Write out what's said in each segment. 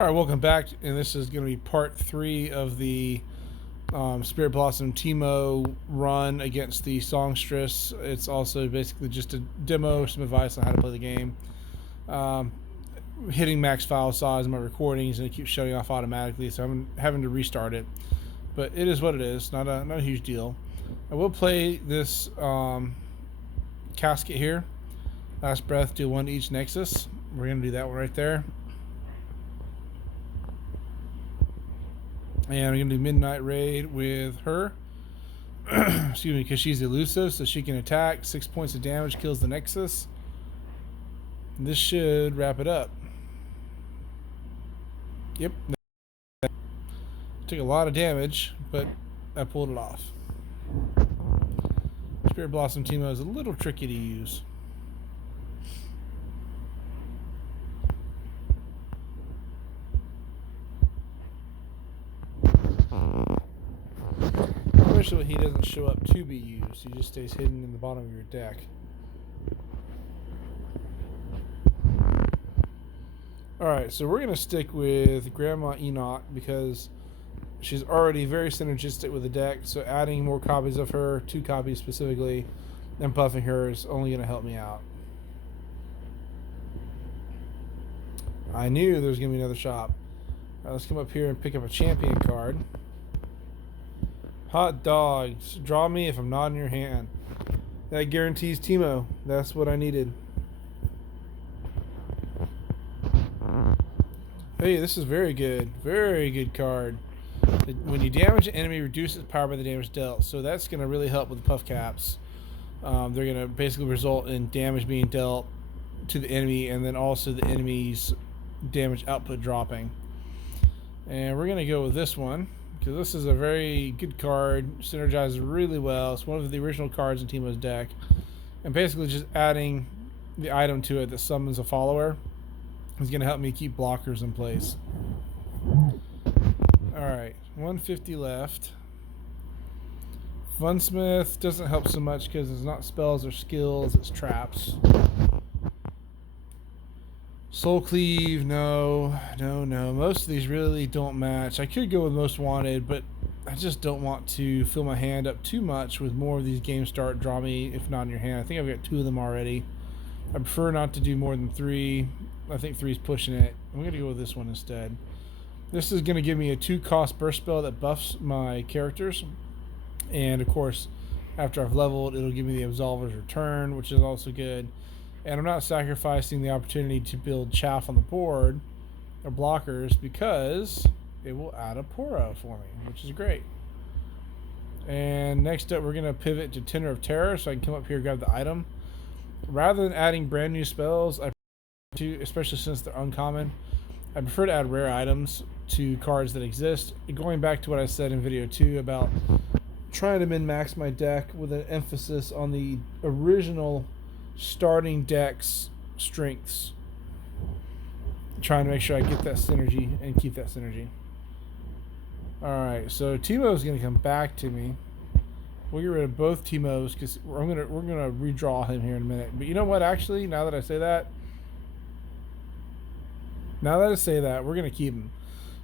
All right, welcome back, and this is going to be part 3 of the Spirit Blossom Teemo run against the Songstress. It's also basically just a demo, some advice on how to play the game. Hitting max file size in my recordings, and it keeps shutting off automatically, so I'm having to restart it. But it is what it is, not a huge deal. I will play this casket here. Last breath, do one to each nexus. We're going to do that one right there. And I'm going to do Midnight Raid with her. Excuse me, because she's elusive, so she can attack. 6 points of damage, kills the Nexus. This should wrap it up. Yep. Took a lot of damage, but I pulled it off. Spirit Blossom Teemo is a little tricky to use. Especially when he doesn't show up to be used. He just stays hidden in the bottom of your deck. Alright, so we're going to stick with Grandma Enoch because she's already very synergistic with the deck, so adding more copies of her, 2 copies specifically, and buffing her is only going to help me out. I knew there was going to be another shop. Alright, let's come up here and pick up a champion card. Hot dogs. Draw me if I'm not in your hand. That guarantees Teemo. That's what I needed. Hey, this is very good. Very good card. When you damage an enemy, reduce its power by the damage dealt. So that's going to really help with the puff caps. They're going to basically result in damage being dealt to the enemy, and then also the enemy's damage output dropping. And we're going to go with this one, because this is a very good card, synergizes really well. It's one of the original cards in Teemo's deck. And basically just adding the item to it that summons a follower is going to help me keep blockers in place. Alright, 150 left. Funsmith doesn't help so much because it's not spells or skills, it's traps. Soul Cleave, no. Most of these really don't match. I could go with Most Wanted, but I just don't want to fill my hand up too much with more of these game start draw me if not in your hand. I think I've got 2 of them already. I prefer not to do more than 3. I think 3 is pushing it. I'm going to go with this one instead. This is going to give me a 2-cost burst spell that buffs my characters. And of course, after I've leveled, it'll give me the Absolver's Return, which is also good. And I'm not sacrificing the opportunity to build chaff on the board or blockers because it will add a Poro for me, which is great. And next up, we're going to pivot to Tenor of Terror so I can come up here and grab the item. Rather than adding brand new spells, especially since they're uncommon, I prefer to add rare items to cards that exist. Going back to what I said in video 2 about trying to min-max my deck with an emphasis on the original starting deck's strengths, trying to make sure I get that synergy and keep that synergy. Alright, so Teemo is going to come back to me. We'll get rid of both Teemos because we're gonna redraw him here in a minute. But you know what, actually, now that I say that, we're going to keep him.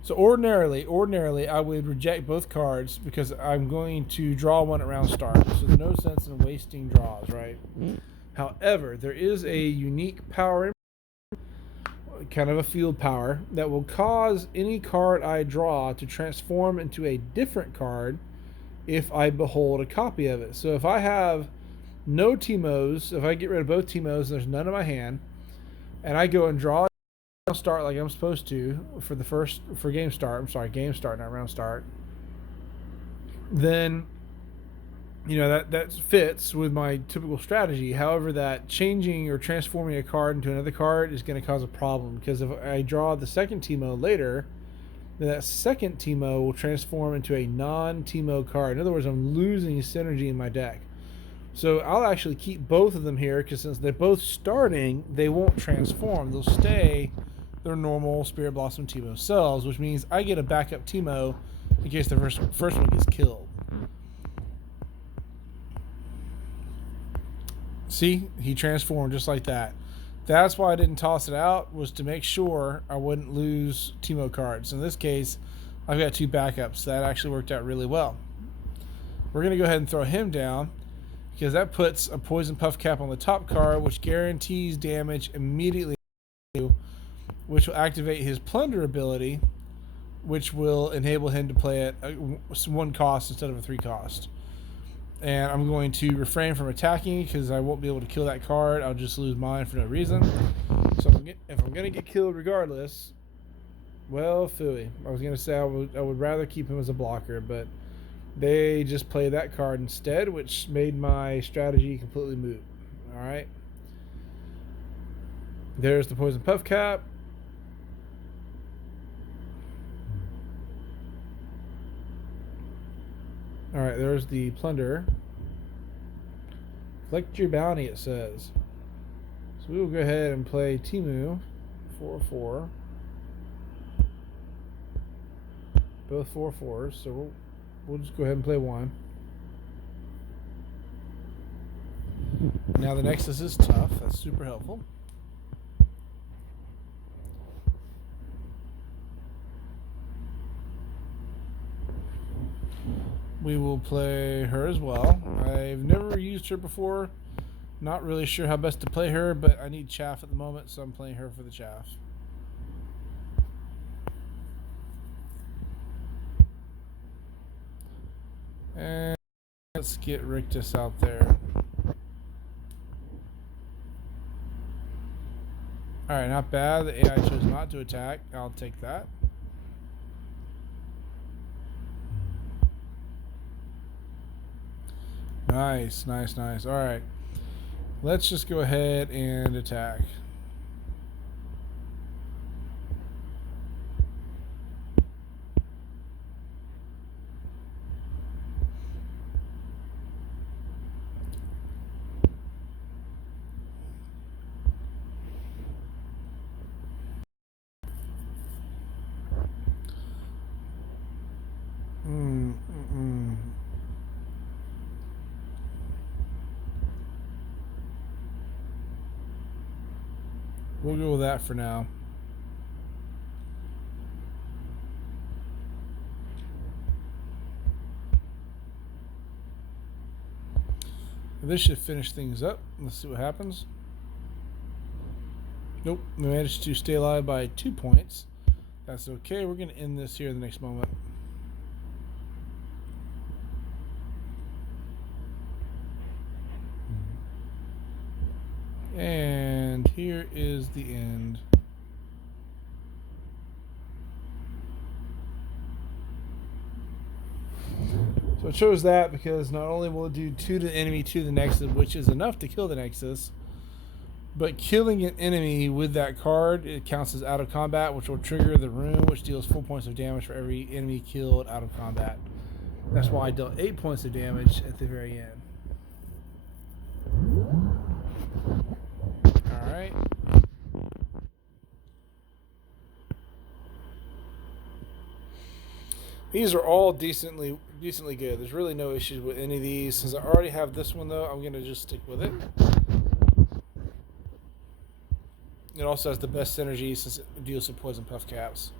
So ordinarily I would reject both cards because I'm going to draw one at round start. So there's no sense in wasting draws, right? However, there is a unique power, kind of a field power, that will cause any card I draw to transform into a different card if I behold a copy of it. So if I have no Teemos, if I get rid of both Teemos and there's none in my hand, and I go and draw round start like I'm supposed to for game start, game start, not round start, then you know that fits with my typical strategy. However, that changing or transforming a card into another card is going to cause a problem because if I draw the second Teemo later, then that second Teemo will transform into a non-Teemo card. In other words, I'm losing synergy in my deck. So I'll actually keep both of them here because since they're both starting, they won't transform. They'll stay their normal Spirit Blossom Teemo selves, which means I get a backup Teemo in case the first one gets killed. See, he transformed just like that. That's why I didn't toss it out, was to make sure I wouldn't lose Teemo cards. In this case, I've got 2 backups. That actually worked out really well. We're going to go ahead and throw him down, because that puts a Poison Puff Cap on the top card, which guarantees damage immediately, which will activate his Plunder ability, which will enable him to play at 1 cost instead of a 3 cost. And I'm going to refrain from attacking because I won't be able to kill that card. I'll just lose mine for no reason. So if I'm going to get killed regardless, well, phooey. I was going to say I would rather keep him as a blocker, but they just played that card instead, which made my strategy completely moot. Alright. There's the Poison Puff Cap. Alright, there's the Plunder. Collect your bounty, it says. So we will go ahead and play Teemo 4/4. Both 4/4s, so we'll just go ahead and play 1. Now the Nexus is tough. That's super helpful. We will play her as well. I've never used her before. Not really sure how best to play her, but I need chaff at the moment, so I'm playing her for the chaff. And let's get Rictus out there. Alright, not bad. The AI chose not to attack. I'll take that. Nice, nice, nice. Alright. Let's just go ahead and attack. We'll go with that for now. This should finish things up. Let's see what happens. Nope, we managed to stay alive by 2 points. That's okay. We're going to end this here in the next moment. And here is the end. So I chose that because not only will it do 2 to the enemy, 2 to the Nexus, which is enough to kill the Nexus, but killing an enemy with that card, it counts as out of combat, which will trigger the rune, which deals 4 points of damage for every enemy killed out of combat. That's why I dealt 8 points of damage at the very end. Alright. These are all decently good. There's really no issues with any of these. Since I already have this one though, I'm gonna just stick with it. It also has the best synergy since it deals with Poison Puff Caps.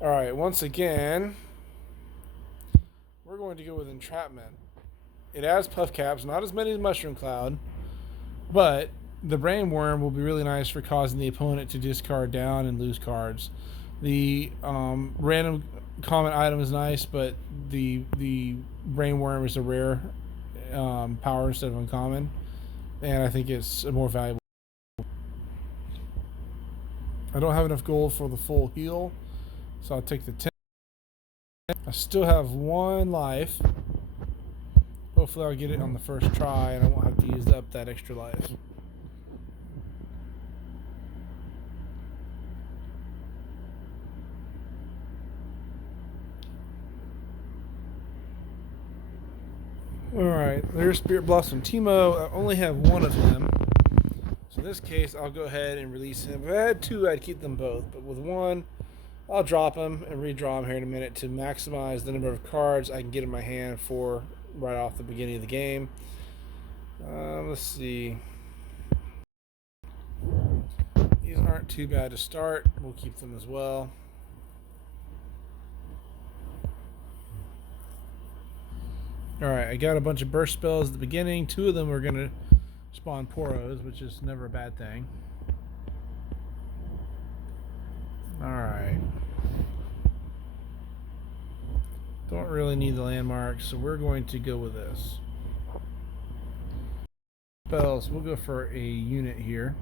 Alright, once again, we're going to go with Entrapment. It adds Puff Caps, not as many as Mushroom Cloud, but the Brain Worm will be really nice for causing the opponent to discard down and lose cards. The random common item is nice, but the Brain Worm is a rare power instead of uncommon, and I think it's more valuable. I don't have enough gold for the full heal, so I'll take the 10. I still have 1 life. Hopefully I'll get it on the first try and I won't have to use up that extra life. Alright, there's Spirit Blossom Teemo. I only have 1 of him. So in this case, I'll go ahead and release him. If I had 2, I'd keep them both. But with 1, I'll drop him and redraw him here in a minute to maximize the number of cards I can get in my hand for right off the beginning of the game. Let's see. aren't too bad to start. We'll keep them as well. Alright, I got a bunch of burst spells at the beginning. 2 of them are going to spawn Poros, which is never a bad thing. Alright. Don't really need the landmarks, so we're going to go with this. Spells, we'll go for a unit here.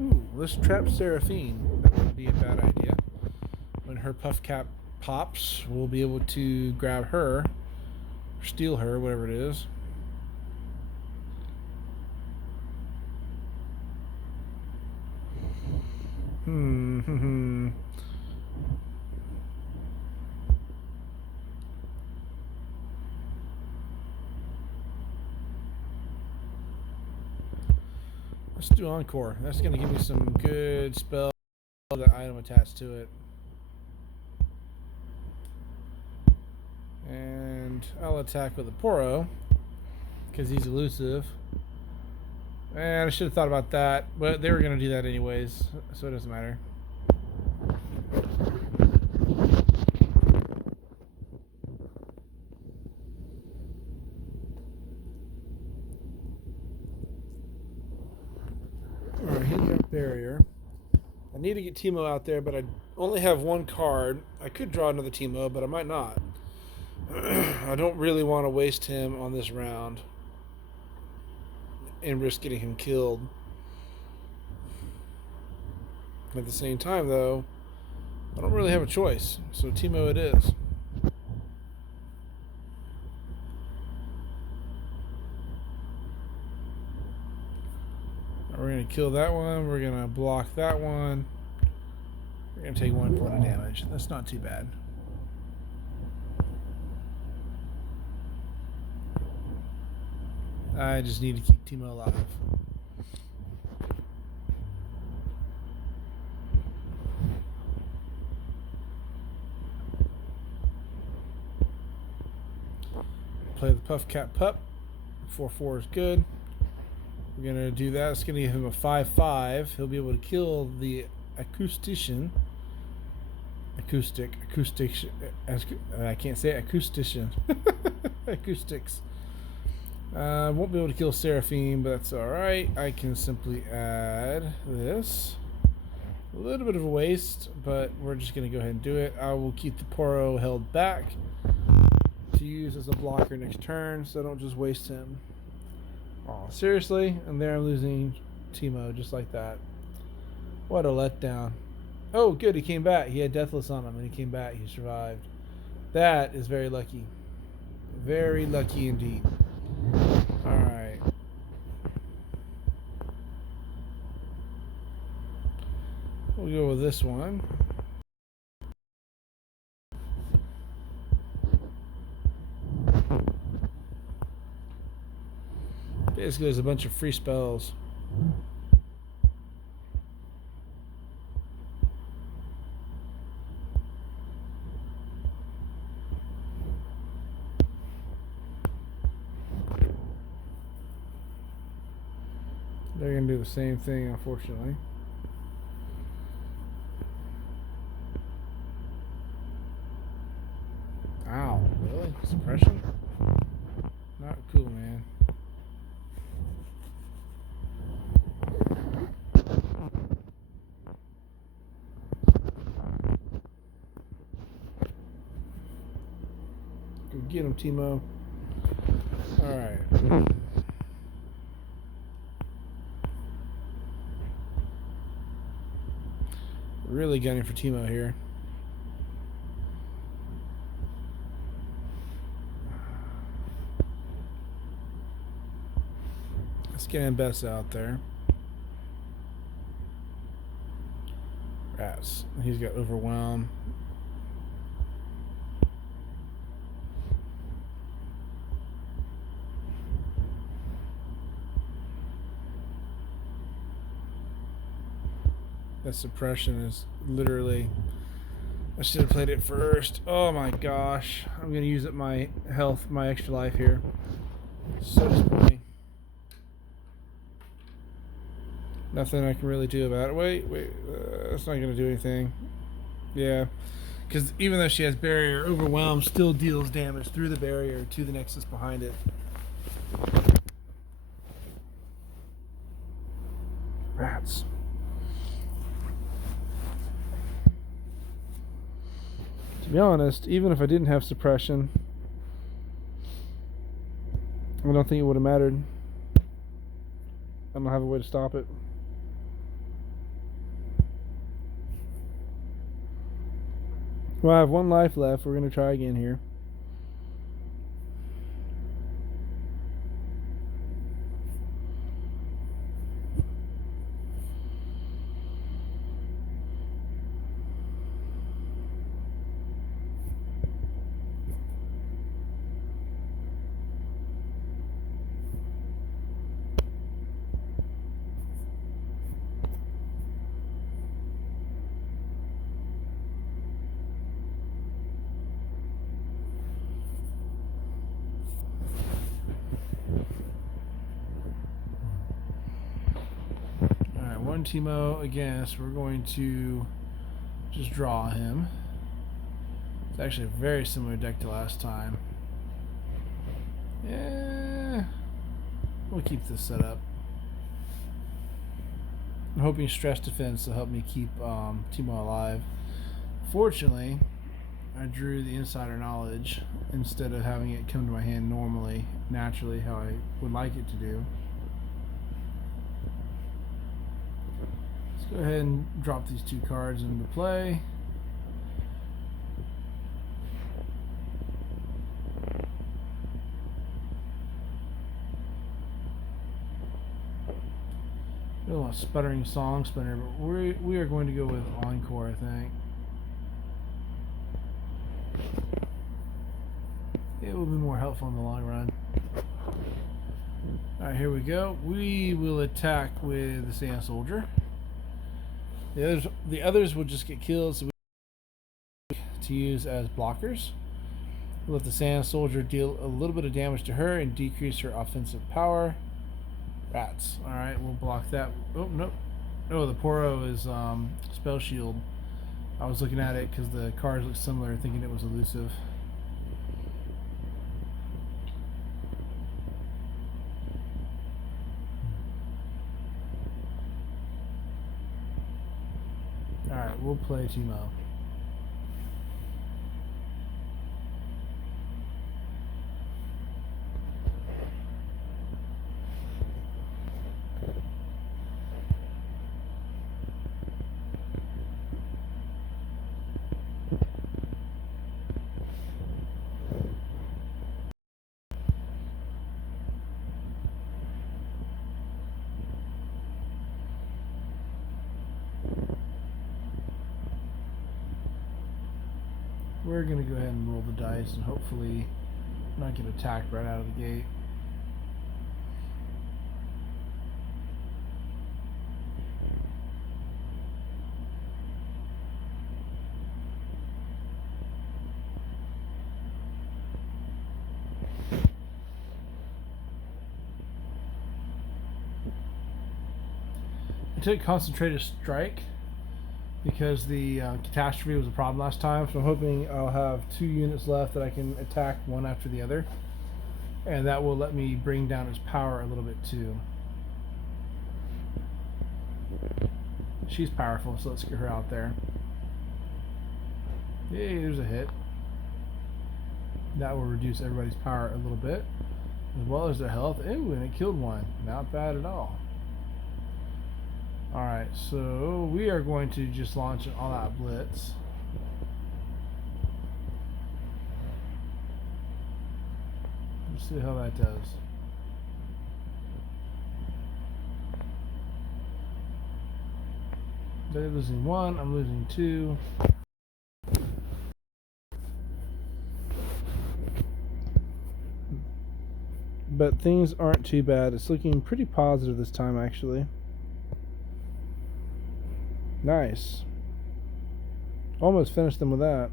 Ooh, let's trap Seraphine. That wouldn't be a bad idea. When her puff cap pops, we'll be able to grab her, steal her, whatever it is. Let's do Encore. That's going to give me some good spell, that item attached to it. And I'll attack with a Poro, because he's elusive. And I should have thought about that, but they were going to do that anyways, so it doesn't matter. Alright, he's got barrier. I need to get Teemo out there, but I only have 1 card. I could draw another Teemo, but I might not. I don't really want to waste him on this round and risk getting him killed. At the same time, though, I don't really have a choice, so Teemo it is. We're going to kill that one. We're going to block that one. We're going to take 1 point of damage. That's not too bad. I just need to keep Teemo alive. Play the Puff Cat Pup. 4/4 is good. We're going to do that. It's going to give him a 5/5. He'll be able to kill the acoustician. I can't say acoustician. Acoustics. Won't be able to kill Seraphine, but that's alright. I can simply add this. A little bit of a waste, but we're just going to go ahead and do it. I will keep the Poro held back to use as a blocker next turn, so I don't just waste him. Oh, seriously? And there I'm losing Teemo just like that. What a letdown. Oh, good, he came back. He had Deathless on him, and he came back. He survived. That is very lucky. Very lucky indeed. Alright. We'll go with this one. Basically, there's a bunch of free spells. They're going to do the same thing, unfortunately. Ow, really? Suppression? Not cool, man. Go get him, Teemo. Alright. Really gunning for Teemo here. Let's get Ambessa out there. Rats. He's got Overwhelm. That suppression is literally... I should have played it first. Oh my gosh. I'm going to use up my health, my extra life here. So disappointing. Nothing I can really do about it. Wait, that's not going to do anything. Yeah. Because even though she has barrier, Overwhelm still deals damage through the barrier to the Nexus behind it. Rats. To be honest, even if I didn't have suppression, I don't think it would have mattered. I don't have a way to stop it. Well, I have one life left. We're going to try again here. Alright, one Teemo again, so we're going to just draw him. It's actually a very similar deck to last time. Yeah, we'll keep this set up. I'm hoping stress defense will help me keep Teemo alive. Fortunately, I drew the insider knowledge instead of having it come to my hand normally, naturally, how I would like it to do. Let's go ahead and drop these two cards into play. I don't want Sputtering Song Spinner, but we are going to go with Encore, I think. It will be more helpful in the long run. Alright, here we go. We will attack with the Sand Soldier. The others will just get killed, so we to use as blockers. We'll let the Sand Soldier deal a little bit of damage to her and decrease her offensive power. Rats. Alright, we'll block that. Oh, nope. Oh, the Poro is Spell Shield. I was looking at it because the cards look similar, thinking it was elusive. Alright, we'll play Teemo. We're going to go ahead and roll the dice and hopefully not get attacked right out of the gate. I took Concentrated Strike because the catastrophe was a problem last time, so I'm hoping I'll have 2 units left that I can attack one after the other, and that will let me bring down its power a little bit too. She's powerful, so let's get her out there. Yay, there's a hit. That will reduce everybody's power a little bit, as well as their health. Ooh, and it killed one. Not bad at all. Alright, so we are going to just launch an all-out blitz. Let's see how that does. They're losing 1, I'm losing 2. But things aren't too bad. It's looking pretty positive this time, actually. Nice. Almost finished them with that.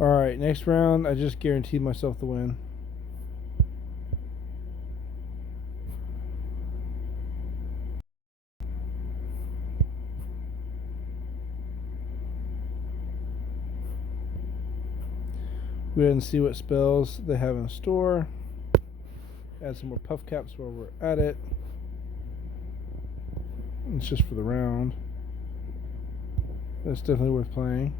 Alright, next round, I just guaranteed myself the win. Go ahead and see what spells they have in store. Add some more puff caps while we're at it. It's just for the round. That's definitely worth playing.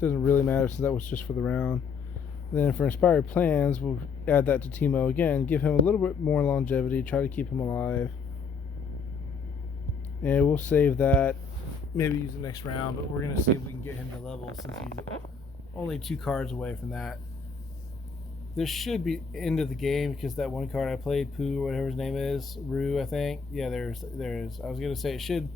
Doesn't really matter since that was just for the round. And then for Inspired Plans, we'll add that to Teemo again. Give him a little bit more longevity. Try to keep him alive. And we'll save that. Maybe use the next round, but we're going to see if we can get him to level since he's only 2 cards away from that. This should be end of the game because that one card I played, Pooh, or whatever his name is, Rue, I think. Yeah, there's. I was going to say it should.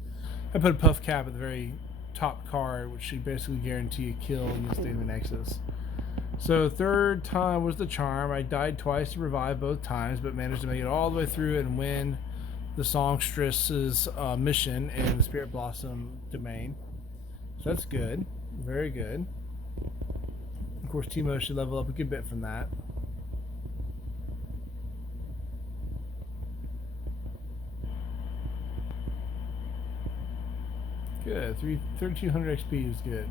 I put a puff cap at the very top card, which should basically guarantee a kill against the Nexus. So third time was the charm. I died twice to revive both times, but managed to make it all the way through and win the Songstress's mission in the Spirit Blossom domain. So that's good. Very good. Of course, Teemo should level up a good bit from that. Good. 3,200 XP is good.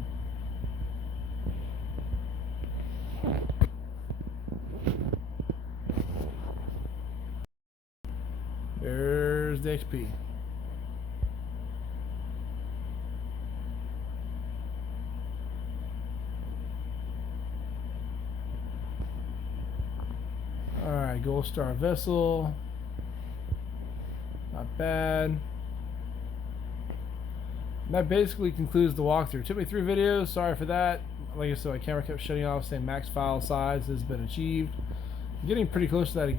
There's the XP. Alright, Gold Star Vessel. Not bad. And that basically concludes the walkthrough. It took me 3 videos. Sorry for that. Like I said, my camera kept shutting off saying max file size has been achieved. I'm getting pretty close to that again.